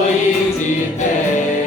Boy, you did pay.